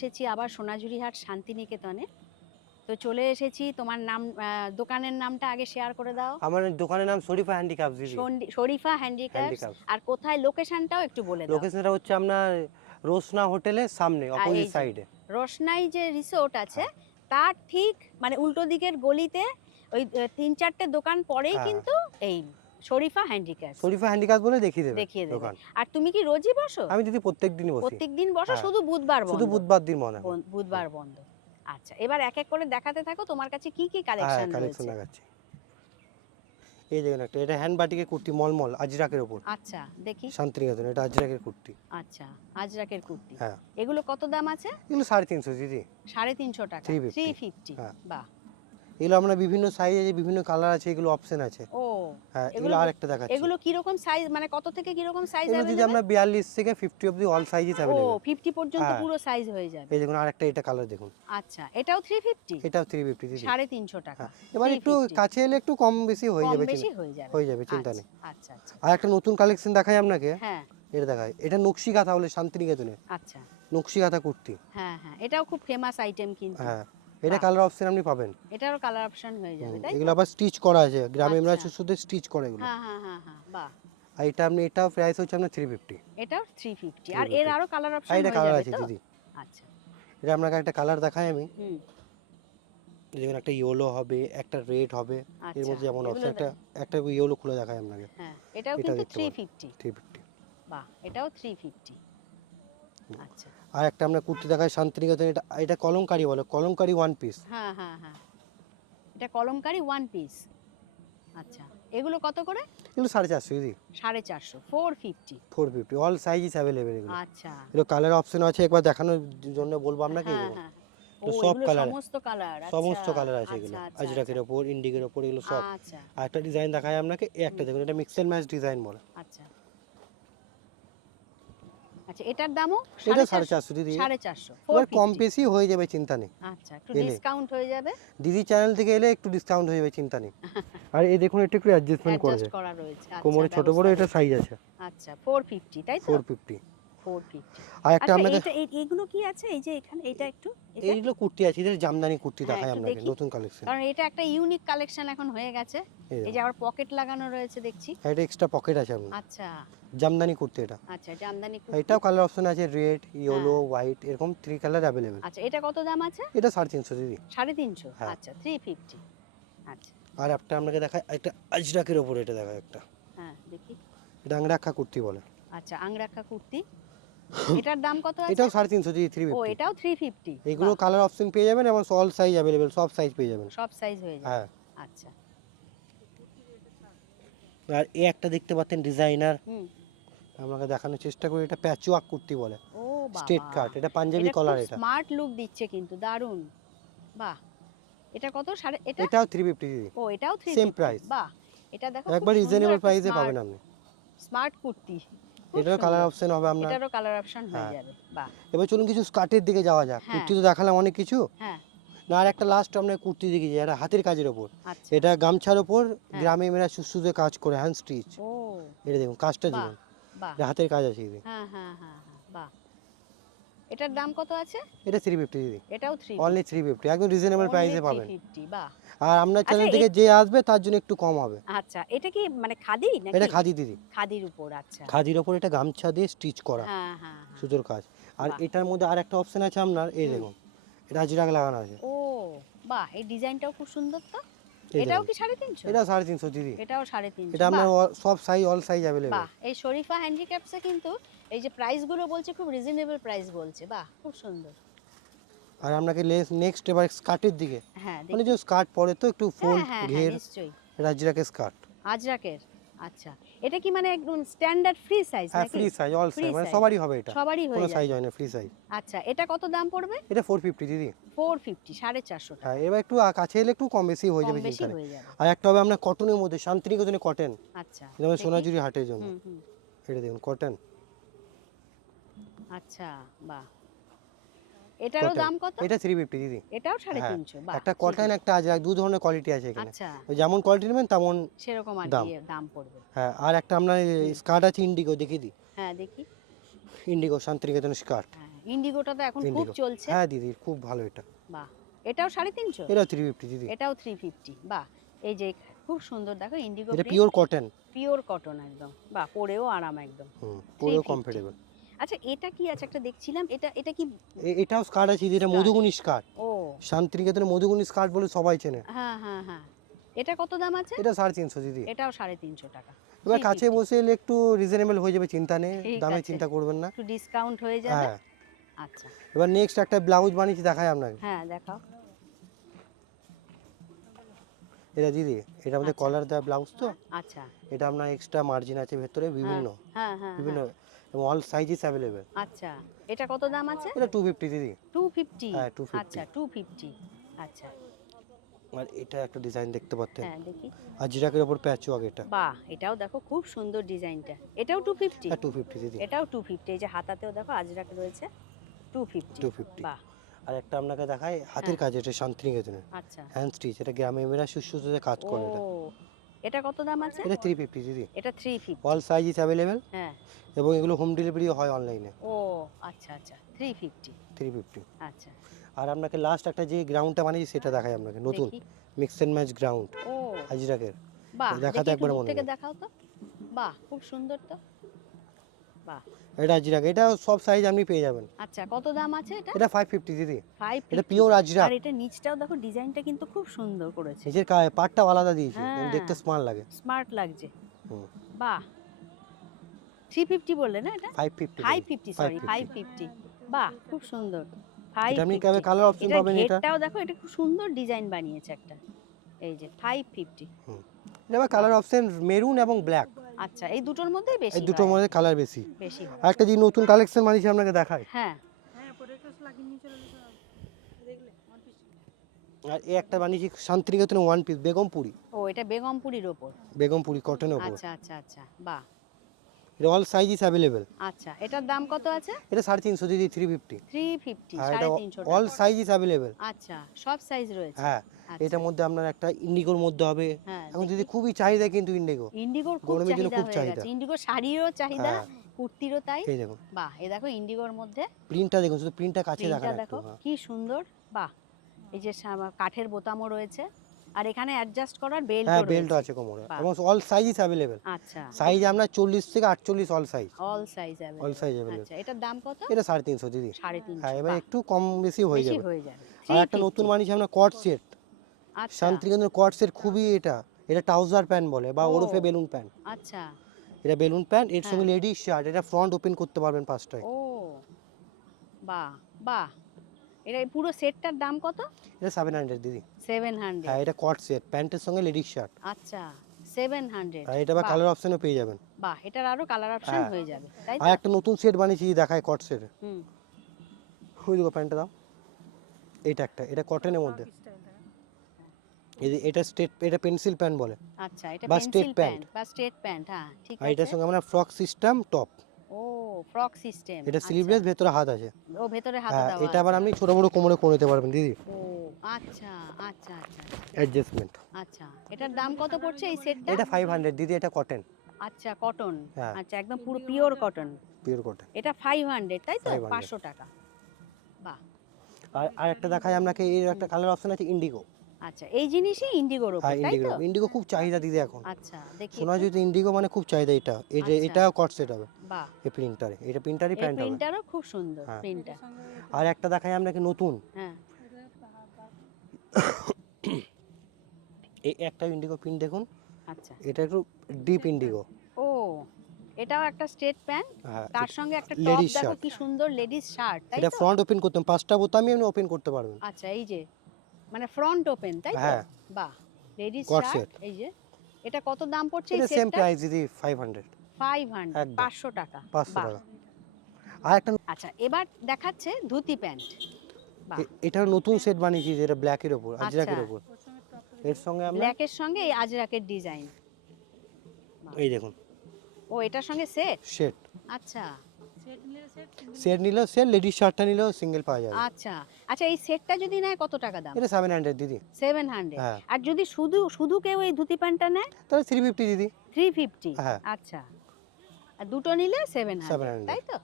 এসেছি আবার সোনাঝুরিহাট শান্তিনিকেতনে। তো চলে এসেছি তোমার নাম দোকানের নামটা আগে শেয়ার করে দাও। আমার দোকানের নাম শরীফা হ্যান্ডিক্রাফট শরীফা হ্যান্ডিক্রাফট আর কোথায়? লোকেশনটাও একটু বলে দাও। লোকেশনটা হচ্ছে আপনার রোশনা হোটেলের সামনে অপোজিট। সাইডে রোশনাই যে রিসোর্ট আছে তার ঠিক মানে উল্টো দিকের গলিতে ওই তিন চারটে দোকান পরেই হ্যাঁ। কিন্তু এই শরীফা হ্যান্ডিক্রাফট শরীফা বলে দেখিয়ে দেবে দেখিয়ে দেবে। আর তুমি কি রোজই বসো? আমি দিদি প্রত্যেক দিনই বসি। প্রত্যেক দিন বসো হ্যাঁ। শুধু বুধবার শুধু বুধবার দিন মনে হয়। বুধবার বন্ধ। আচ্ছা এবার এক এক করে দেখাতে থাকো তোমার কাছে কি কি হ্যাঁ কালেকশন কালেকশন রয়েছে? দেখাচ্ছি। এই দেখুন একটা এটা হ্যান্ড কুর্তি মলমল আজরাকের ওপর আচ্ছা দেখি। শান্তিনিকেতন এটা আজরাকের কুর্তি। আচ্ছা আজরাকের কুর্তি। হ্যাঁ। এগুলো কত দাম আছে? এগুলো সাড়ে তিনশো দিদি সাড়ে তিনশো টাকা। 350 থ্রি ফিফটি হ্যাঁ। বাহ। এগুলো আমরা বিভিন্ন সাইজ আছে বিভিন্ন কালার আছে এগুলো অপশন আছে। ও হ্যাঁ এগুলো- আরেকটা দেখাচ্ছি। এগুলো কীরকম সাইজ মানে কত থেকে কীরকম সাইজ এগুলো দিদি আমরা বিয়াল্লিশ থেকে ফিফটি অব্দি অল সাইজই ও অ্যাভেলেবল ফিফটি পর্যন্ত হ্যাঁ। পুরো সাইজ হয়ে যাবে। এই দেখুন আরেকটা এটা কালার দেখুন। আচ্ছা এটাও থ্রি ফিফটি এটাও থ্রি ফিফটি দিদি সাড়ে তিনশো টাকা। হ্যাঁ এবার একটু কাছে এলে একটু কম বেশি হয়ে যাবে বেশি হয়ে যাবে। হয়ে যাবে চিন্তা নেই। আচ্ছা আচ্ছা। আর একটা নতুন কালেকশন দেখাই আপনাকে। হ্যাঁ। এটা দেখাই। এটা নকশি কাঁথা বলে শান্তিনিকেতনে আচ্ছা। নকশি কাঁথা কুর্তি। হ্যাঁ হ্যাঁ এটাও খুব ফেমাস আইটেম কিন্তু। হ্যাঁ। এটা। কালার অপশন আপনি পাবেন। এটারও কালার অপশন হয়ে যাবে তাই এগুলো আবার স্টিচ করা আছে গ্রামে আমরা আচ্ছা। শুধু স্টিচ করে এগুলো। হ্যাঁ হ্যাঁ হ্যাঁ হ্যাঁ বাহ। আর এটা আপনি এটাও প্রাইস হচ্ছে আপনার থ্রি ফিফটি এটাও থ্রি ফিফটি আর এর আরও কালার অপশন হয়ে কালার আছে দিদি। আচ্ছা। এটা আপনাকে একটা কালার দেখাই আমি। হুম। যেমন একটা ইয়েলো হবে একটা রেড হবে। এর আচ্ছা মধ্যে যেমন অপশন একটা একটা ইয়েলো খুলে দেখাই আপনাকে। হ্যাঁ এটাও এটা কিন্তু দেখতে থ্রি পারেন। ফিফটি থ্রি ফিফটি বাহ এটাও থ্রি ফিফটি আচ্ছা। আর একটা আমরা কুর্তি দেখাই শান্তিনিকেতন এটা এটা কলমকারি বলে কলমকারি ওয়ান পিস হ্যাঁ হ্যাঁ হ্যাঁ। এটা কলমকারি ওয়ান পিস আচ্ছা এগুলো কত করে? এগুলো সাড়ে চারশো দিদি। সাড়ে চারশো four fifty four fifty all size is available এগুলো। আচ্ছা। এগুলো কালার অপশন আছে একবার দেখানোর জন্য বলব আপনাকে হ্যাঁ। হ্যাঁ। তো সব colour। সমস্ত কালার সমস্ত কালার আছে এগুলো। আচ্ছা আজরাকের ওপর ইন্ডিগের ওপর এগুলো সব। আচ্ছা। আর একটা ডিজাইন দেখায় আপনাকে এই একটা দেখুন এটা মিক্স এন্ড ম্যাচ ডিজাইন বলে। আচ্ছা। আচ্ছা এটার দামও এটা সাড়ে চারশো দিদি সাড়ে চারশো এবার কম বেশি হয়ে যাবে চিন্তা নেই। আচ্ছা একটু ডিসকাউন্ট হয়ে যাবে। দিদি চ্যানেল থেকে এলে একটু ডিসকাউন্ট হয়ে যাবে চিন্তা নেই। আর এই দেখুন একটু একটু অ্যাডজাস্টমেন্ট অ্যাডজাস্ট করা রয়েছে। আচ্ছা, কোমরে ছোট বড় এটা সাইজ আছে। আচ্ছা ফোর ফিফটি তাই ফোর ফিফটি ফোর ফিফটি আর একটা আচ্ছা আপনাকে এইটা এই- এইগুলো কি আছে? এই যে এখানে এটা একটু এইগুলো কুর্তি আছে এদের জামদানি কুর্তি দেখায় আপনাকে নতুন কালেকশন কারণ এটা একটা ইউনিক কালেকশন এখন হয়ে গেছে। এই যে আবার পকেট লাগানো রয়েছে দেখছি। এটা এক্সট্রা পকেট আছে আপনার আচ্ছা। জামদানি কুর্তি এটা। এটা কুর্তি। এটাও কালার অপশন আছে রেড ইয়েলো। হোয়াইট এরকম থ্রি কালার আচ্ছা এটা কত দাম আছে? এটা দিদি। হ্যাঁ। আচ্ছা আচ্ছা। আর একটা আপনাকে দেখায় একটা আজরাকের ওপর এটা দেখায় একটা। হ্যাঁ দেখি। এটা কুর্তি বলে। আচ্ছা আংরাখা কুর্তি। এটার দাম কত আছে? এটাও সাড়ে তিনশো দিদি থ্রি ও এটাও থ্রি ফিফটি এগুলো কালার অপশন পেয়ে যাবেন এবং অল সাইজ অ্যাভেলেবেল সব সাইজ পেয়ে যাবেন। সব সাইজ হয়ে যাবে। হ্যাঁ। আচ্ছা। আর এই একটা দেখতে পাচ্ছেন ডিজাইনার হুম। আপনাকে দেখানোর চেষ্টা করি এটা প্যাচওয়ার্ক কুর্তি বলে। ও স্ট্রেট কাট এটা পাঞ্জাবি কলার এটা। স্মার্ট লুক দিচ্ছে কিন্তু দারুণ বাহ। এটা কত? সাড়ে এটা? এটাও থ্রি ফিফটি দিদি ও এটাও থ্রি Same price। বাহ। এটা দেখো একবার রিজনেবল প্রাইসে পাবেন আপনি। স্মার্ট কুর্তি। এটারও কালার অপশন হবে আপনার। এটারও কালার অপশন হয়ে হ্যাঁ। যাবে বাহ। এবার চলুন কিছু স্কার্টের দিকে যাওয়া যাক। হ্যাঁ। কুর্তি তো দেখালাম অনেক কিছু। হ্যাঁ। না আর একটা লাস্ট আমরা কুর্তি দিকে যাই এটা হাতের কাজের ওপর। আচ্ছা। এটা গামছার ওপর হ্যাঁ। গ্রামে মেয়েরা সুসুদে কাজ করে হ্যান্ড স্টিচ ও। এটা দেখুন কাজটা দেখুন। বাহ। এটা হাতের কাজ আছে দিদি হ্যাঁ হ্যাঁ হ্যাঁ বাহ। এটার দাম কত আছে? এটা থ্রি ফিফটি দিদি। এটাও থ্রি অনলি থ্রি ফিফটি একদম রিজনেবল প্রাইসে পাবেন। ফিফটি বাহ। আর আপনার চ্যানেল আচ্ছা, থেকে যে আসবে তার জন্য একটু কম হবে। আচ্ছা এটা কি মানে খাদি নাকি? এটা খাদি দিদি। খাদির উপর আচ্ছা। খাদির ওপর এটা গামছা দিয়ে স্টিচ করা হ্যাঁ হ্যাঁ হ্যাঁ। সুতোর কাজ। আর। এটার মধ্যে আর একটা অপশন আছে আপনার এই। দেখুন এটা আজরাক লাগানো আছে। ও বাহ এই ডিজাইনটাও খুব সুন্দর তো? এটাও কি সাড়ে তিনশো? এটা সাড়ে তিনশো দিদি। এটাও সাড়ে তিনশো এটা আপনার সব সাইজ অল সাইজ অ্যাভেলেবেল বাহ এই শরীফা হ্যান্ডিক্যাপসে কিন্তু এই যে প্রাইসগুলো বলছে খুব রিজনেবল প্রাইস বলছে বাহ খুব সুন্দর। আর আপনাকে নেক্সট এবার স্কার্টের দিকে। হ্যাঁ মানে যে স্কার্ট পরে তো একটু ফোল্ড হ্যাঁ হ্যাঁ ঘের রাজরাকের স্কার্ট আজরাকের? আচ্ছা। এটা কি মানে একদম স্ট্যান্ডার্ড ফ্রি সাইজ হ্যাঁ ফ্রি সাইজ অল সাইজ মানে সবারই হবে এটা। সবারই কোনো হয়ে সাইজ হয় না ফ্রি সাইজ আচ্ছা এটা কত দাম পড়বে? এটা ফোর ফিফটি দিদি। ফোর ফিফটি সাড়ে চারশো টাকা। হ্যাঁ এবার একটু কাছে এলে একটু কম বেশি হয়ে যাবে চিন্তা নেই আর একটা হবে আপনার কটনের মধ্যে শান্তিনিকেতনে কটন আচ্ছা যেমন। সোনাঝুরি হাটের জন্য। এটা দেখুন কটন আচ্ছা বাহ। এটারও দাম কত? এটা থ্রি ফিফটি দিদি। এটাও সাড়ে হ্যাঁ, তিনশো বাহ একটা কটন একটা আজরাক দু ধরনের কোয়ালিটি আছে এখানে। আচ্ছা। যেমন কোয়ালিটি নেবেন তেমন সেরকম আর দাম। পড়বে। হ্যাঁ আর একটা আপনার স্কার্ট আছে ইন্ডিগো দেখিয়ে দিই। হ্যাঁ দেখি। Indigo Shantiniketan skirt. হ্যাঁ ইন্ডিগোটা তো এখন খুব চলছে। হ্যাঁ দিদি খুব ভালো এটা। বাহ এটাও সাড়ে তিনশো? এটা থ্রি ফিফটি দিদি। এটাও থ্রি ফিফটি বাহ। এই যে খুব সুন্দর দেখো ইন্ডিগো এটা পিওর কটন পিওর কটন একদম। বাহ পরেও আরাম একদম। হুম পুরো 350 কমফোর্টেবল আচ্ছা এটা কি আছে? একটা দেখছিলাম এটা এটা কি এটাও স্কার্ট আছে যেটা Skirt। মধুগুনি স্কার্ট। ও। শান্তিনিকেতনে মধুগুনি স্কার্ট বলে সবাই চেনে। হ্যাঁ হ্যাঁ হ্যাঁ। এটা কত দাম আছে? এটা সাড়ে তিনশো দিদি। এটাও সাড়ে তিনশো টাকা। এবার কাছে বসে এলে একটু রিজনেবল হয়ে যাবে চিন্তা নেই। দামে চিন্তা করবেন না। একটু ডিসকাউন্ট হয়ে যাবে। হ্যাঁ। আচ্ছা। এবার নেক্সট একটা ব্লাউজ বানিয়েছি দেখাই আপনাকে। হ্যাঁ দেখাও। এটা দিদি এটা আমাদের আচ্ছা। কলার দেওয়া ব্লাউজ তো। আচ্ছা। এটা আপনার এক্সট্রা মার্জিন আছে ভেতরে বিভিন্ন। হ্যাঁ হ্যাঁ বিভিন্ন। এবং অল সাইজেস অ্যাভেলেবেল আচ্ছা এটা কত দাম আছে? এটা টু ফিফটি দিদি। টু ফিফটি হ্যাঁ, 250 আচ্ছা টু ফিফটি আচ্ছা। আর এটা একটা ডিজাইন দেখতে পাচ্ছেন। হ্যাঁ দেখি। আজরাকের ওপর প্যাচ ওয়ার্ক এটা। বাহ এটাও দেখো খুব সুন্দর ডিজাইনটা। এটাও টু ফিফটি টু ফিফটি দিদি। এটাও টু ফিফটি এই যে হাতাতেও দেখো আজরাক রয়েছে টু ফিফটি 250 বাহ। আর একটা আপনাকে দেখাই হাতের কাজ এটা শান্তিনিকেতনের। আচ্ছা। হ্যান্ড স্টিচ এটা গ্রামে মেয়েরা সুস্থতে কাজ করে এটা। এটা কত দাম আছে? এটা থ্রি ফিফটি দিদি। এটা 350 অল সাইজ ইজ अवेलेबल হ্যাঁ। এবং এগুলো হোম ডেলিভারি হয় অনলাইনে ও আচ্ছা আচ্ছা। থ্রি ফিফটি থ্রি ফিফটি আচ্ছা। আর আপনাকে লাস্ট একটা যে গ্রাউন্ডটা বানিয়েছি সেটা দেখাই আপনাকে। নতুন। মিক্স এন্ড ম্যাচ গ্রাউন্ড ও। হাজিরাকের। বাহ দেখাতে একবার মনে থেকে দেখাও তো। বাহ খুব সুন্দর তো। বাহ। এটা আজরাক এটা সব সাইজ আপনি পেয়ে যাবেন। আচ্ছা কত দাম আছে এটা? এটা ফাইভ ফিফটি দিদি। ফাইভ এটা পিওর আজরাক আর এটা নিচটাও দেখো ডিজাইনটা কিন্তু খুব সুন্দর করেছে। নিজের পার্টটাও আলাদা দিয়েছি হ্যাঁ। দেখতে স্মার্ট লাগে। স্মার্ট লাগছে। বাহ। থ্রি ফিফটি বললে না এটা? Five fifty five fifty sorry five fifty বাহ খুব সুন্দর। এটা আপনি কবে কালার অপশন পাবেন এটা? ঘেরটাও দেখো এটা খুব সুন্দর ডিজাইন বানিয়েছে একটা। এই যে ফাইভ ফিফটি এটা কালার অপশন মেরুন এবং ব্ল্যাক আচ্ছা এই দুটোর মধ্যেই বেশি এই দুটোর মধ্যে কালার বেশি। বেশি হয়। একটা যে নতুন কালেকশন বানিয়েছি আপনাকে দেখাই। হ্যাঁ। আর এই একটা বানিয়েছি শান্তিনিকেতনে ওয়ান পিস বেগমপুরি। ও এটা বেগমপুরির ওপর? বেগমপুরি কটনের ওপর। আচ্ছা আচ্ছা আচ্ছা বাহ। এটা অল সাইজেস অ্যাভেলেবেল আচ্ছা এটার দাম কত আছে? এটা সাড়ে তিনশো দিদি থ্রি ফিফটি থ্রি ফিফটি আর সাড়ে এটা তিনশো অল টাকা সাইজেস অ্যাভেলেবেল আচ্ছা সব সাইজ রয়েছে। হ্যাঁ আচ্ছা, এটার মধ্যে আপনার একটা ইন্ডিগোর মধ্যে হবে। হ্যাঁ এখন যদি খুবই চাহিদা কিন্তু ইন্ডিগো ইন্ডিগোর খুব গরমের জন্য খুব চাহিদা। ইন্ডিগো শাড়িরও চাহিদা হ্যাঁ। কুর্তিরও তাই। এই দেখুন। বাহ এই দেখো ইন্ডিগোর মধ্যে। প্রিন্টটা দেখুন শুধু প্রিন্টটা কাছে প্রিন্টটা দেখো। কি সুন্দর। বাহ এই যে কাঠের বোতামও রয়েছে। আর এখানে অ্যাডজাস্ট করার বেল্ট হ্যাঁ বেল্ট আছে কোমরে। এবং অল সাইজস অ্যাভেলেবেল আচ্ছা। সাইজ আপনার চল্লিশ থেকে আটচল্লিশ all size all size all size available আচ্ছা এটার দাম কত? এটা সাড়ে তিনশো দিদি। সাড়ে তিনশো। হ্যাঁ এবার একটু কম বেশি হয়ে যাবে। হয়ে যাবে। আর একটা নতুন বানিয়েছি আমরা কট সেট আচ্ছা। শান্তিনিকেতনের কট সেট খুবই এটা। এটা ট্রাউজার প্যান্ট বলে বা ওরফে বেলুন প্যান্ট আচ্ছা। এটা বেলুন প্যান্ট এর সঙ্গে হ্যাঁ। লেডিস শার্ট এটা ফ্রন্ট ওপেন করতে পারবেন পাঁচটায়। ও। বাহ বাহ। এটা পুরো সেটটার দাম কত? এটা সেভেন হান্ড্রেড দিদি। সেভেন হান্ড্রেড হ্যাঁ এটা কট সেট প্যান্টের সঙ্গে লেডিস শার্ট আচ্ছা সেভেন হান্ড্রেড আর এটা বা কালার অপশনও পেয়ে যাবেন। বাহ এটার আরও কালার অপশন হ্যাঁ। হয়ে যাবে তাই আর একটা নতুন সেট বানিয়েছি দেখায় কট সেট হুম। ওই দেখো প্যান্টটা দাও। এটা একটা এটা কটনের মধ্যে। এই এটা স্টেট এটা পেন্সিল প্যান্ট বলে। আচ্ছা এটা বা পেন্সিল প্যান্ট। বা স্ট্রেট প্যান্ট হ্যাঁ ঠিক আর এটার সঙ্গে আমরা ফ্রক সিস্টেম টপ ও ফ্রক সিস্টেম এটা স্লিভলেস ভেতরে হাত আছে। ও ভেতরে হাতে হ্যাঁ এটা আবার আপনি ছোট বড় কোমরে করে নিতে পারবেন দিদি। ও আচ্ছা আচ্ছা আচ্ছা অ্যাডজাস্টমেন্ট আচ্ছা এটার দাম কত পড়ছে এই সেটটা? এটা দিদি এটা কটন আচ্ছা কটন হ্যাঁ। আচ্ছা একদম পুরো পিওর কটন পিওর কটন এটা ফাইভ হান্ড্রেড তাই তো? 500 পাঁচশো টাকা। বাহ। আর আর একটা দেখায় আপনাকে এর একটা কালার অপশন আছে ইন্ডিগো আচ্ছা এই জিনিসই ইন্ডিগোর হ্যাঁ তাই ইন্ডিগো তো ইন্ডিগো খুব চাহিদা দিদি এখন। আচ্ছা দেখি। ইন্ডিগো মানে খুব চাহিদা এটা। এটা। এটা কট সেট হবে। বাহ। এই প্রিন্টারে এটা প্রিন্টারই প্যান্ট হবে। প্রিন্টারও খুব সুন্দর হ্যাঁ। প্রিন্টার আর একটা দেখায় আপনাকে নতুন। হ্যাঁ। এই একটা ইন্ডিগো প্রিন্ট দেখুন। আচ্ছা। এটা একটু ডিপ ইন্ডিগো ও এটাও একটা স্ট্রেট প্যান্ট হ্যাঁ তার সঙ্গে একটা টপ দেখো কি সুন্দর লেডিস শার্ট এটা ফ্রন্ট ওপেন করতে পাঁচটা বোতামই আপনি ওপেন করতে পারবেন। আচ্ছা এই যে। মানে ফ্রন্ট ওপেন তাই তো? হ্যাঁ। বাহ লেডিস শার্ট এই যে এটা কত দাম পড়ছে এই এটা সেম প্রাইস দিদি ফাইভ হান্ড্রেড 500 500 টাকা। পাঁচশো বাহ। টাকা। আর একটা আচ্ছা এবার দেখাচ্ছে ধুতি প্যান্ট। বাহ। এটা নতুন সেট বানিয়েছি যেটা ব্ল্যাকের ওপর আজরাকের আচ্ছা। ওপর। এর সঙ্গে আমরা ব্ল্যাকের সঙ্গে এই আজরাকের ডিজাইন এই দেখুন। ও এটার সঙ্গে সেট সেট আচ্ছা। সেট নিলেও সেট লেডিস শার্টটা নিলেও সিঙ্গেল পাওয়া যাবে। আচ্ছা। আচ্ছা এই সেটটা যদি নেয় কত টাকা দাম? এটা সেভেন হান্ড্রেড দিদি। সেভেন হান্ড্রেড হ্যাঁ। আর যদি শুধু শুধু কেউ এই ধুতি প্যান্টটা নেয়? তাহলে থ্রি ফিফটি দিদি। থ্রি ফিফটি হ্যাঁ। আচ্ছা। আর দুটো নিলে সেভেন হান্ড্রেড 700 তাই তো?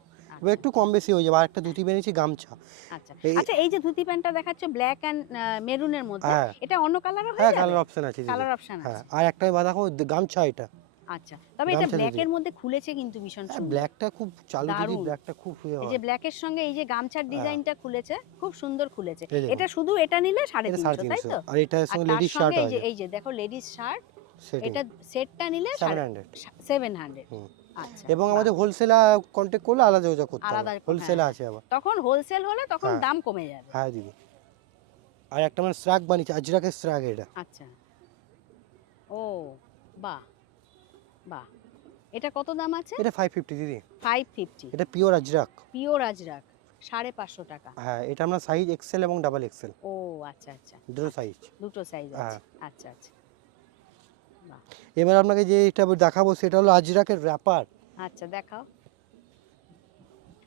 এবার একটু কম বেশি হয়ে যাবে। আর একটা ধুতি বেরিয়েছি গামছা। আচ্ছা। আচ্ছা এই যে ধুতি প্যান্টটা দেখাচ্ছে ব্ল্যাক অ্যান্ড মেরুনের মধ্যে হ্যাঁ। এটা অন্য কালারও হয়ে হ্যাঁ কালার অপশন আছে কালার অপশন আছে। আর একটা বা দেখো দ- গামছা এটা। আচ্ছা তবে এটা গামছা ব্ল্যাক এর মধ্যে খুলেছে কিন্তু ভীষণ সুন্দর। ব্ল্যাকটা খুব চালু দারুণ। ব্ল্যাকটা খুব ইয়ে এই হয়। যে ব্ল্যাকের সঙ্গে এই যে গামছার ডিজাইনটা খুলেছে খুব সুন্দর খুলেছে। এটা শুধু এটা নিলে সাড়ে এটা সাড়ে তিনশো তাই তিনশো। তো আর আর সঙ্গে লেডিস শার্ট এই যে আছে এই যে দেখো লেডিস শার্ট এটা সেটটা নিলে সেভেন হান্ড্রেড সেভেন হান্ড্রেড হুম। আচ্ছা এবং আমাদের হোলসেলার কন্ট্যাক্ট করলে আলাদা ওজা করতে হবে। করে, হ্যাঁ। আছে আবার। তখন হোলসেল হলে তখন হ্যাঁ। দাম কমে যাবে। হ্যাঁ দিদি। আর একটা মানে স্ট্রাক বানিয়েছে আজরাকের স্ট্রাক এটা। আচ্ছা। ও বাহ। বাহ। এটা কত দাম আছে? এটা ফাইভ ফিফটি দিদি। ফাইভ ফিফটি এটা পিওর আজরাক। পিওর আজরাক সাড়ে পাঁচশো টাকা। হ্যাঁ এটা আমরা সাইজ এক্সেল এবং ডাবল এক্সেল ও আচ্ছা আচ্ছা। দুটো সাইজ দুটো সাইজ আছে। হ্যাঁ। আচ্ছা আচ্ছা। বাহ। এবার আপনাকে যে এটা দেখাবো সেটা হলো আজরাকের র্যাপার আচ্ছা দেখাও।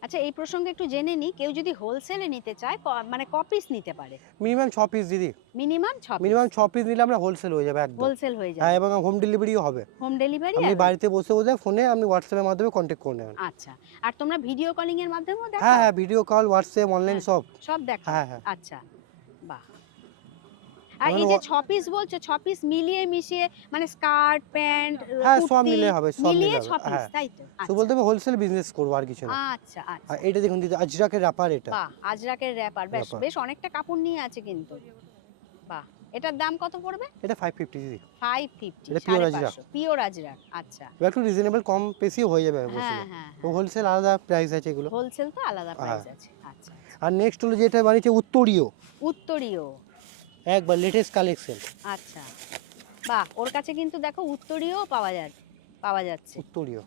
আচ্ছা এই প্রসঙ্গে একটু জেনে নিই কেউ যদি হোলসেলে নিতে চায় ক- মানে কপিস নিতে পারে? মিনিমাম 6 পিস দিদি। মিনিমাম ছ মিনিমাম 6 পিস নিলে আমরা হোলসেল হয়ে যাবে একদম। হোলসেল হয়ে যাবে। হ্যাঁ এবং হোম ডেলিভারিও হবে। হোম ডেলিভারি আপনি বাড়িতে বসে বসে ফোনে আপনি হোয়াটসঅ্যাপের মাধ্যমে কন্টাক্ট করে নেবেন। আচ্ছা আর তোমরা ভিডিও কলিং এর মাধ্যমেও দেখো হ্যাঁ হ্যাঁ ভিডিও কল হোয়াটসঅ্যাপ অনলাইন। সব। সব দেখো হ্যাঁ হ্যাঁ। আচ্ছা বাহ। আর এই যে ও- ছ পিস বলছো ছ পিস মিলিয়ে মিশিয়ে মানে স্কার্ট প্যান্ট হ্যাঁ সব মিলে হবে সব মিলে হবে পিস হ্যাঁ। তাই তো? তো বলতে হবে হোলসেল বিজনেস করব আর কিছু না। আচ্ছা আচ্ছা। আর এটা দেখুন দিদি আজরাকের র্যাপার এটা। বাহ আজরাকের র্যাপার বেশ বেশ অনেকটা কাপড় নিয়ে আছে কিন্তু। বাহ এটার দাম কত পড়বে? এটা ফাইভ ফিফটি দিদি। ফাইভ ফিফটি এটা pure আজরাক। পিওর আজরাক আচ্ছা। একটু রিজনেবল কম বেশিও হয়ে যাবে হ্যাঁ হ্যাঁ হোলসেল আলাদা প্রাইস আছে এগুলো। হোলসেল তো আলাদা প্রাইস হ্যাঁ। আছে আচ্ছা আর নেক্সট হলো যেটা বানিয়েছে উত্তরীয়। উত্তরীয়। একবার লেটেস্ট কালেকশন আচ্ছা। বাহ ওর কাছে কিন্তু দেখো উত্তরীয় পাওয়া যায় পাওয়া যাচ্ছে। উত্তরীয়।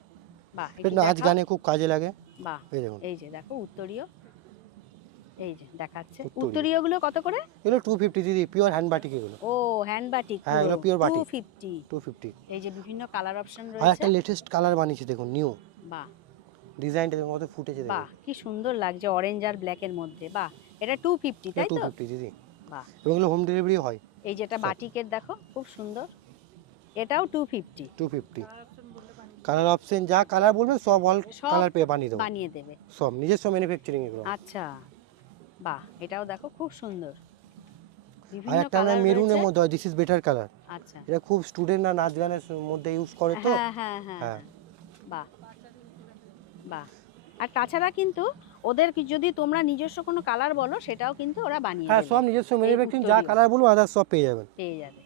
বাহ নাচ গানে খুব কাজে লাগে। বাহ এই দেখুন। এই যে দেখো উত্তরীয়। এই যে দেখাচ্ছে। উত্তরীয়। গুলো কত করে? এগুলো টু ফিফটি দিদি পিওর হ্যান্ড বাটিক এগুলো। ও হ্যান্ড বাটিক হ্যাঁ, এগুলো batik। ফিফটি টু ফিফটি এই যে বিভিন্ন কালার অপশন রয়েছে। আর একটা লেটেস্ট কালার বানিয়েছে দেখুন নিউ বাহ। ডিজাইনটা দেখুন কত ফুটেছে বাহ কি সুন্দর লাগছে অরেঞ্জ আর ব্ল্যাক এর মধ্যে। বাহ এটা টু ফিফটি তাই তো? ফিফটি দিদি। বাহ এবং এগুলো হোম ডেলিভারি হয়। এই যেটা। বাটিকের দেখো খুব সুন্দর। এটাও two fifty two fifty colour option যা কালার বলবেন সব অল কালার পেয়ে বানিয়ে দেবো। বানিয়ে দেবে। সব নিজস্ব ম্যানুফ্যাকচারিং এগুলো। আচ্ছা। বাহ এটাও দেখো খুব সুন্দর। আর একটা কালার মেরুনের মধ্যে হয় দিস ইজ বেটার কালার আচ্ছা। এটা খুব স্টুডেন্টরা নাচ গানের মধ্যে ইউজ করে তো। হ্যাঁ হ্যাঁ হ্যাঁ। হ্যাঁ। বাহ। বাহ। আর তাছাড়া কিন্তু ওদের কি- যদি তোমরা নিজস্ব কোনো কালার বলো সেটাও কিন্তু ওরা বানিয়ে হ্যাঁ সব নিজস্ব ম্যানুফ্যাকচারিং যা কালার বলব আদার সব পেয়ে যাবেন পেয়ে যাবে।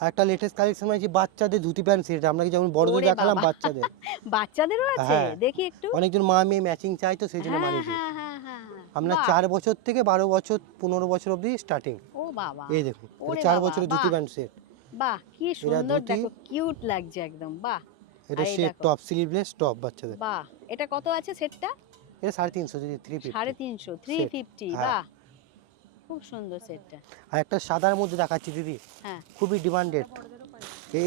একটা লেটেস্ট কালেকশন আছে বাচ্চাদের ধুতি প্যান্ট সেট আমরা কি যেমন বড়দের দেখালাম বাচ্চাদের? বাচ্চাদেরও আছে? হ্যাঁ। দেখি একটু। অনেকজন মা মেয়ে ম্যাচিং চাই তো সেই জন্য হ্যাঁ বানিয়েছি। হ্যাঁ হ্যাঁ। আমরা চার বছর থেকে বারো বছর পনেরো বছর অবধি স্টার্টিং ও বাবা। এই দেখুন চার বছরের ধুতি প্যান্ট সেট বাহ কি সুন্দর দেখো কিউট লাগছে একদম বাহ। এটা সেট টপ স্লিভলেস টপ বাচ্চাদের। বাহ এটা কত আছে সেটটা? এটা সাড়ে তিনশো দিদি থ্রি সাড়ে তিনশো থ্রি ফিফটি হ্যাঁ। বাহ। খুব সুন্দর সেটটা। আর একটা সাদার মধ্যে দেখাচ্ছি দিদি। হ্যাঁ। খুবই ডিমান্ডেড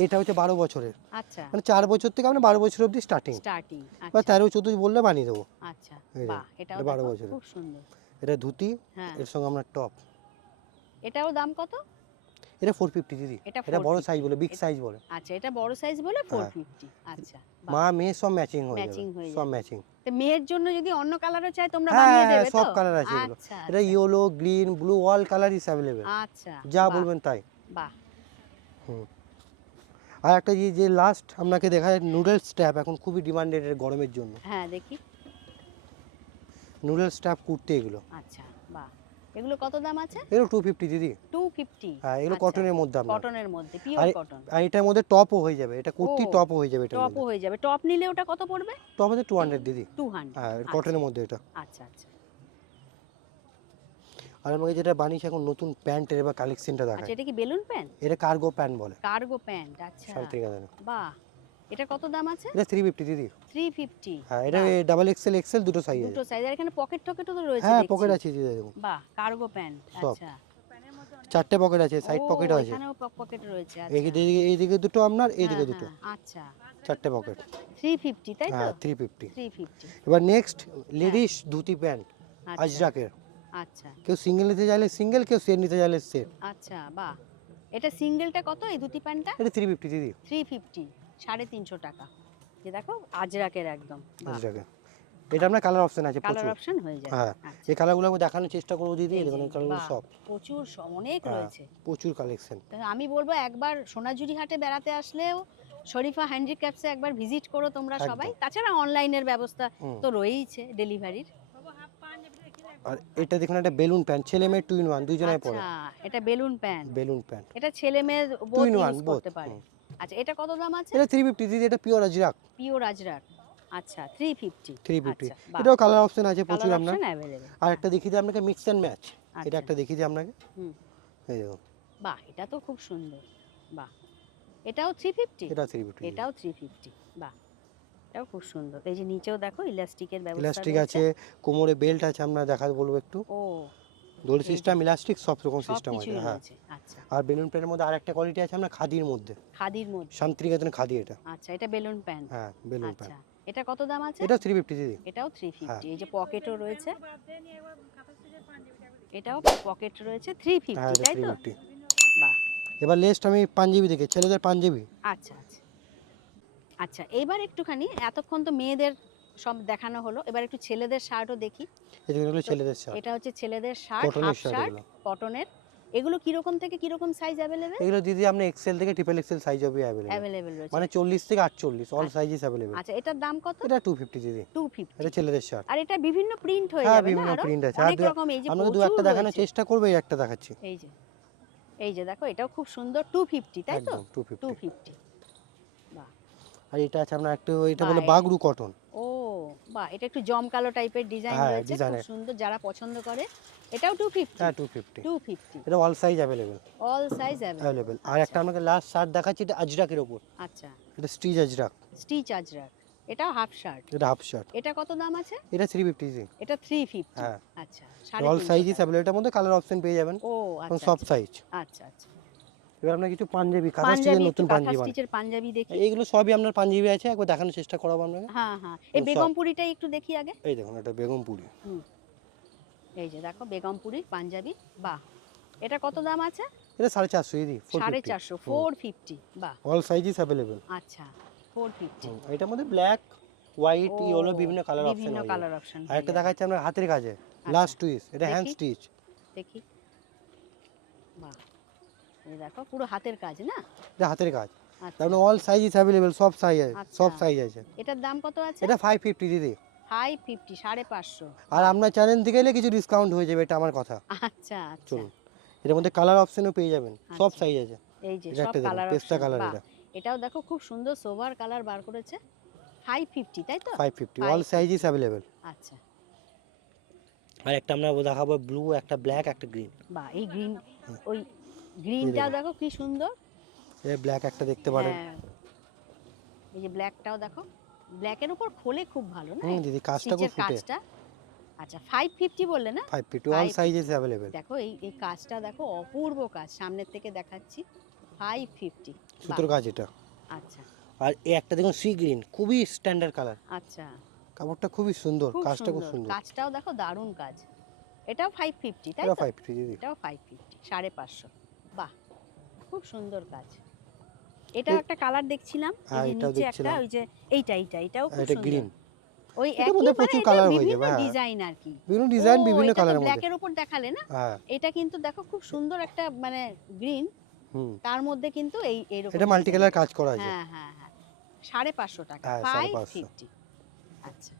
এটা হচ্ছে বারো বছরের। আচ্ছা। মানে চার বছর থেকে আমরা বারো বছর অবধি স্টার্টিং স্টার্টিং বা তেরো চোদ্দ বললে বানিয়ে দেবো। আচ্ছা বাহ এটা বারো দেখো, বছরের। খুব সুন্দর। এটা ধুতি হ্যাঁ। এর সঙ্গে আমরা টপ এটাও দাম কত? এটা ফোর ফিফটি দিদি। এটা বড় সাইজ বলে বিগ সাইজ বলে। আচ্ছা এটা বড় সাইজ বলে ফোর ফিফটি আচ্ছা মা মেয়ে সব ম্যাচিং হয়ে যাবে সব ম্যাচিং তো মেয়ের জন্য যদি অন্য কালারও চাই তোমরা হ্যাঁ, বানিয়ে হ্যাঁ, দেবে সব তো colour আছে এগুলো। আচ্ছা এটা yellow green blue all colour is available আচ্ছা যা বলবেন তাই। বাহ। হুম। আর একটা যে যে লাস্ট আপনাকে দেখা যায় নুডলস স্ট্যাপ এখন খুবই ডিমান্ডেড এর গরমের জন্য। হ্যাঁ দেখি। নুডলস স্ট্যাপ কুর্তি এগুলো। আচ্ছা। এগুলো কত দাম আছে? এগুলো টু ফিফটি দিদি। টু ফিফটি হ্যাঁ এগুলো কটনের মধ্যে আপনার কটনের মধ্যে পিওর কটন আর এটার মধ্যে টপও হয়ে যাবে এটা কুর্তি টপও হয়ে যাবে এটার টপও হয়ে যাবে। টপ নিলে ওটা কত পড়বে? টপ টু হান্ড্রেড দিদি। টু হান্ড্রেড হ্যাঁ কটনের মধ্যে এটা। আচ্ছা আচ্ছা। আর আমাকে যেটা বানিয়েছে এখন নতুন প্যান্টের বা কালেকশনটা আচ্ছা এটা কি বেলুন প্যান্ট এটা কার্গো প্যান্ট বলে। কার্গো প্যান্ট আচ্ছা। বাহ। এটা কত দাম আছে? এটা থ্রি ফিফটি দিদি। থ্রি ফিফটি হ্যাঁ এটা ডাবল এক্সেল এক্সেল দুটো সাইজ দুটো সাইজ আর এখানে পকেট টকেটও তো রয়েছে হ্যাঁ। পকেট আছে দিদি দেখুন। বাহ কার্গো প্যান্ট। আচ্ছা। চারটে পকেট আছে সাইড ও, পকেটও আছে। এখানেও পকেট রয়েছে আচ্ছা। এইদিকে এইদিকে দুটো আপনার এইদিকে হ্যাঁ, দুটো। হ্যাঁ, আচ্ছা। চারটে পকেট থ্রি ফিফটি তাই তো? হ্যাঁ থ্রি ফিফটি থ্রি ফিফটি এবার নেক্সট লেডিস ধুতি প্যান্ট আচ্ছা। আজরাকের। আচ্ছা। কেউ সিঙ্গেল নিতে চাইলে সিঙ্গেল কেউ সেট নিতে চাইলে সেট আচ্ছা বাহ। এটা সিঙ্গেলটা কত এই ধুতি প্যান্টটা এটা থ্রি ফিফটি দিদি। থ্রি ফিফটি সাড়ে তিনশো টাকা। যে দেখো আজরাকের একদম এটা আপনার কালার অপশন আছে কালার অপশন হয়ে যায়। হ্যাঁ আচ্ছা। এই কালারগুলো আমি দেখানোর চেষ্টা করব দিদি দেখুন এই কালারগুলো সব। প্রচুর অনেক হ্যাঁ। রয়েছে। প্রচুর কালেকশন আমি বলব একবার সোনাঝুরি হাটে বেড়াতে আসলেও শরীফা হ্যান্ডিক্রাফটসে একবার ভিজিট করো তোমরা সবাই। তাছাড়া অনলাইনের ব্যবস্থা তো রয়েইছে ডেলিভারির আর এটা দেখুন একটা বেলুন প্যান্ট ছেলে মেয়ে টু ইন ওয়ান দুজনে পরে। এটা বেলুন প্যান্ট। Balloon pant. এটা ছেলে মেয়ে বোথ ইউজ করতে পারে। আচ্ছা এটা কত দাম আছে? এটা থ্রি ফিফটি দিদি এটা পিওর আজরাক। পিওর আজরাক। আচ্ছা থ্রি ফিফটি থ্রি ফিফটি আচ্ছা এটাও কালার অপশন আছে প্রচুর আপনার। আর একটা দেখিয়ে দিই আপনাকে মিক্স অ্যান্ড ম্যাচ এটা। একটা দেখিয়ে দিই আপনাকে। হুম। এই দেখুন। বাহ এটা তো খুব সুন্দর। বাহ। এটাও থ্রি ফিফটি এটা থ্রি ফিফটি এটাও থ্রি ফিফটি বাহ। এটাও খুব সুন্দর। এই যে নিচেও দেখো ইলাস্টিকের ব্যবস্থা ইলাস্টিক আছে কোমরে বেল্ট আছে আমরা দেখাতে বলব একটু। ও দড়ি সিস্টেম ইলাস্টিক সব রকম সিস্টেম আছে হ্যাঁ আচ্ছা। আর বেলুন প্যান্টের মধ্যে আরেকটা কোয়ালিটি আছে আমরা খাদির মধ্যে। খাদির মধ্যে। শান্তিনিকেতন খাদি এটা। আচ্ছা এটা বেলুন প্যান্ট। হ্যাঁ বেলুন আচ্ছা। প্যান্ট। এটা কত দাম আছে? এটা থ্রি ফিফটি দিদি। এটাও থ্রি হ্যাঁ। ফিফটি এই যে পকেটও রয়েছে। এটাও পকেট রয়েছে থ্রি হ্যাঁ ফিফটি এটা তাই তো? বাহ। এবার লেস্ট আমি পাঞ্জাবি দেখি ছেলেদের পাঞ্জাবি। আচ্ছা আচ্ছা। আচ্ছা এবার একটুখানি এতক্ষণ তো মেয়েদের সব দেখানো হলো। এবার একটু ছেলেদের শার্টও দেখি। ছেলেদের শার্ট। এটা হচ্ছে ছেলেদের শার্ট হাফ শার্ট এগুলো। কটনের এগুলো কীরকম থেকে কীরকম সাইজ অ্যাভেলেবেল এগুলো দিদি আপনি এক্সেল থেকে ট্রিপল এক্সেল সাইজ হবে অ্যাভেলেবল অ্যাভেলেবেল রয়েছে। মানে চল্লিশ থেকে আটচল্লিশ অল। সাইজেস অ্যাভেলেবল আচ্ছা এটার দাম কত? এটা টু ফিফটি দিদি। টু ফিফটি এটা ছেলেদের শার্ট। আর এটা বিভিন্ন প্রিন্ট হয়ে হ্যাঁ যাবে না বিভিন্ন প্রিন্ট আছে। অনেক রকম এই যে আমরা দু একটা দেখানোর চেষ্টা করব এই একটা দেখাচ্ছি। এই যে এই যে দেখো এটাও খুব সুন্দর টু ফিফটি তাই তো? একদম টু টু ফিফটি ফিফটি বাহ। আর এটা আছে আপনার একটু এটা বলে বাগরু কটন বাহ এটা একটু জমকালো টাইপের ডিজাইন হ্যাঁ, রয়েছে খুব সুন্দর যারা পছন্দ করে। এটাও টু ফিফটি হ্যাঁ টু ফিফটি টু ফিফটি এটা all size available all size available আর একটা আমাকে লাস্ট শার্ট দেখাচ্ছি এটা আজরাকের ওপর। আচ্ছা। এটা স্টিচ আজরাক। স্টিচ আজরাক। এটাও হাফ শার্ট এটা হাফ শার্ট এটা কত দাম আছে? এটা থ্রি ফিফটি এটা থ্রি ফিফটি হ্যাঁ। আচ্ছা অল সাইজই। অ্যাভেলেবল এটার মধ্যে কালার অপশন পেয়ে যাবেন। ও আচ্ছা সব আচ্ছা, সাইজ আচ্ছা আচ্ছা। এবার আমরা কিছু পাঞ্জাবি কাঁথা স্টিচের নতুন পাঞ্জাবি স্টিচের পাঞ্জাবি দেখি। এইগুলো সবই আপনার পাঞ্জাবি আছে একবার দেখানোর চেষ্টা করাবো আপনাকে। হ্যাঁ হ্যাঁ। এই। বেগমপুরিটাই একটু দেখি আগে। এই দেখুন এটা বেগমপুরি। এই যে দেখো বেগমপুরির পাঞ্জাবি বাহ। এটা কত দাম আছে? এটা সাড়ে চারশো দিদি সাড়ে চারশো ফোর ফিফটি বাহ। অল অ্যাভেলেবল আচ্ছা ফোর ফিফটি এটার মধ্যে ব্ল্যাক হোয়াইট ইয়েলো বিভিন্ন কালার অপশন বিভিন্ন কালার অপশন আর একটা দেখাচ্ছে আপনার হাতের কাজে লাস্ট টুইস এটা হ্যান্ড স্টিচ দেখি। বাহ। এই দেখো পুরো হাতের কাজ না? এটা হাতের কাজ। অল সাইজ ইজ অ্যাভেলেবল সব সাইজ আছে সব। সাইজ আছে। এটার দাম কত আছে? এটা ফাইভ ফিফটি দিদি। ফাইভ ফিফটি সাড়ে পাঁচশো। আর আপনার চ্যানেল থেকে এলে কিছু ডিসকাউন্ট হয়ে যাবে এটা আমার কথা। আচ্ছা চলুন। এটার মধ্যে কালার অপশনও পেয়ে যাবেন সব। সাইজ আছে। এই যে সব কালার পেস্তা কালার এটা। এটাও দেখো খুব সুন্দর সোভার কালার বার করেছে। ফাইভ ফিফটি তাই তো? Five fifty all 550 size is আচ্ছা। আর একটা আমরা দেখাবো ব্লু একটা ব্ল্যাক একটা গ্রিন বা এই গ্রিন ওই গ্রিনটা দেখো। কি সুন্দর। এই ব্ল্যাক একটা দেখতে পারেন। হ্যাঁ। এই যে ব্ল্যাকটাও দেখো। ব্ল্যাকের উপর খোলে খুব ভালো না? দিদি কাজটা খুব ফুটে। কাজটা। আচ্ছা ফাইভ ফিফটি বললে না? Five fifty all 550 size is available দেখো এই এই কাজটা দেখো অপূর্ব কাজ। সামনের থেকে দেখাচ্ছি। ফাইভ ফিফটি সুতোর কাজ এটা। আচ্ছা। আর এই একটা দেখুন সি গ্রিন খুবই স্ট্যান্ডার্ড কালার আচ্ছা। কাপড়টা খুবই সুন্দর কাজটা খুব সুন্দর। কাজটাও দেখো দারুণ কাজ। এটাও ফাইভ ফিফটি তাই এটা তো? ফাইভ ফিফটি দিদি। এটাও ফাইভ ফিফটি সাড়ে পাঁচশো। বাহ খুব সুন্দর কাজ এটাও এ- একটা কালার দেখছিলাম এই হ্যাঁ, যে নিচে একটা ওই যে এইটা এইটা এটাও খুব এটা গ্রিন ওই একই মানে প্রচুর এটা colour হয়ে যাবে, হ্যাঁ। ডিজাইন আর কি। বিভিন্ন ডিজাইন বিভিন্ন এটা কালারের মধ্যে। ব্ল্যাকের উপর দেখালে না? হ্যাঁ। এটা কিন্তু দেখো খুব সুন্দর একটা মানে গ্রিন হুম। তার মধ্যে কিন্তু এই এরকম এটা মাল্টি কালার কাজ করা আছে। হ্যাঁ হ্যাঁ হ্যাঁ। সাড়ে পাঁচশো টাকা হ্যাঁ, 550 আচ্ছা।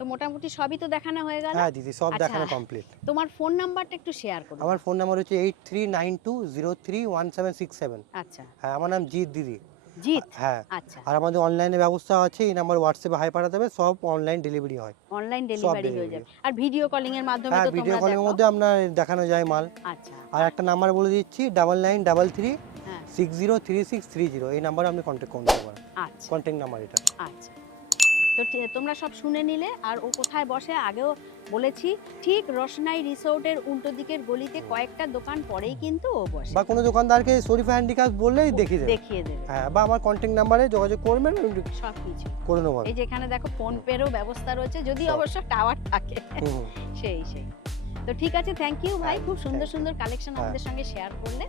তো মোটামুটি সবই তো দেখানো হয়ে গেল। হ্যাঁ দিদি সব আচ্ছা। দেখানো কমপ্লিট তোমার ফোন নাম্বারটা একটু শেয়ার করো। আমার ফোন নাম্বার হচ্ছে eight three nine two zero three one seven six seven আচ্ছা। হ্যাঁ আমার নাম জিৎ দিদি। জিৎ? হ্যাঁ। আচ্ছা। আর আমাদের অনলাইনে ব্যবস্থা আছে এই নাম্বার হোয়াটসঅ্যাপে হাই পাঠাতে হবে সব অনলাইন ডেলিভারি হয়। অনলাইন ডেলিভারি হয়ে যাবে। আর ভিডিও কলিং এর মাধ্যমে হ্যাঁ তো ভিডিও তোমরা কলের দেখো। মধ্যে আপনার দেখানো যায় মাল। আচ্ছা। আর একটা নাম্বার বলে দিচ্ছি ডাবল নাইন ডাবল থ্রি হ্যাঁ। Six zero three six three zero এই নাম্বারে আপনি কন্ট্যাক্ট করতে পারেন আচ্ছা। কন্ট্যাক্ট নাম্বার এটা। আচ্ছা। তো তোমরা সব শুনে নিলে আর ও কোথায় বসে আগেও বলেছি ঠিক রসনাই রিসোর্টের উল্টো দিকের গলিতে কয়েকটা দোকান পরেই কিন্তু ও বসে। বা কোনো দোকানদারকে শরীফা হ্যান্ডিক্রাফট বললেই দেখিয়ে দেবে। দেখিয়ে দেবে। হ্যাঁ বা আমার কন্ট্যাক্ট নাম্বারে যোগাযোগ করবেন সব কিছু। করে নেব এই যে এখানে দেখো ফোন পেরও ব্যবস্থা রয়েছে যদি অবশ্য টাওয়ার থাকে। সেই সেই। তো ঠিক আছে থ্যাংক ইউ ভাই হ্যাঁ, খুব সুন্দর সুন্দর কালেকশন হ্যাঁ। আমাদের সঙ্গে শেয়ার করলে।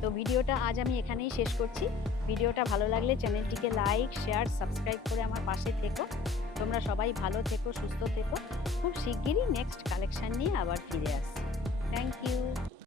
তো ভিডিওটা আজ আমি এখানেই শেষ করছি। ভিডিওটা ভালো লাগলে চ্যানেলটিকে লাইক, শেয়ার, সাবস্ক্রাইব করে আমার পাশে থেকো। তোমরা সবাই ভালো থেকো, সুস্থ থেকো। খুব শিগগিরই নেক্সট কালেকশান নিয়ে আবার ফিরে আসছি। Thank you